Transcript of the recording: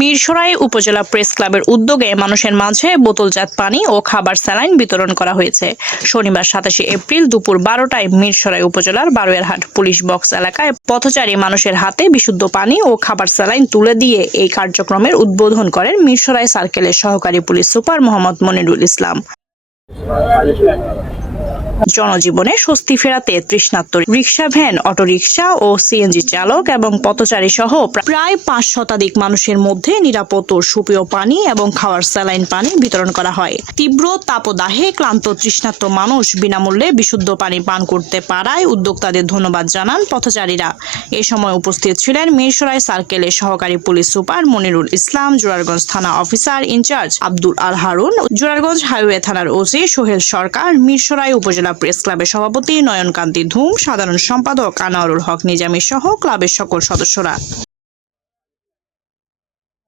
মিরসরাই উপজেলা প্রেস ক্লাবের উদ্যোগে মানুষের মাঝে বোতলজাত পানি ও খাবার স্যালাইন বিতরণ করা হয়েছে। শনিবার 27 এপ্রিল দুপুর 12টায় মিরসরাই উপজেলার বারোয়ারহাট পুলিশ বক্স এলাকায় পথচারী মানুষের হাতে বিশুদ্ধ পানি ও খাবার স্যালাইন তুলে দিয়ে এই কার্যক্রমের উদ্বোধন করেন মিরসরাই সার্কেলের সহকারী পুলিশ সুপার মোহাম্মদ মনিরুল ইসলাম। জনজীবনে স্বস্তি ফেরাতে তৃষ্ণার্ত রিকশা, ভ্যান, অটোরিকশা ও সিএনজি চালক এবং পথচারী সহ প্রায় 5 শতাধিক মানুষের মধ্যে নিরাপদ ও সুপেয় পানি এবং খাওয়ার স্যালাইন পানি বিতরণ করা হয়। তীব্র তাপদাহে ক্লান্ত তৃষ্ণার্ত মানুষ বিনামূল্যে বিশুদ্ধ পানি পান করতে পারায় উদ্যোক্তাদের ধন্যবাদ জানান পথচারীরা। এ সময় উপস্থিত ছিলেন মিরসরাই সার্কেলের সহকারী পুলিশ সুপার মনিরুল ইসলাম, জোরারগঞ্জ থানা অফিসার ইনচার্জ আব্দুল আল হারুন, জোরারগঞ্জ হাইওয়ে থানার ওসি সোহেল সরকার, মিরসরাই উপজেলা প্রেস ক্লাবের সভাপতি নয়নকান্তি ধুম, সাধারণ সম্পাদক আনোয়ারুল হক নিজামী সহ ক্লাবের সকল সদস্যরা।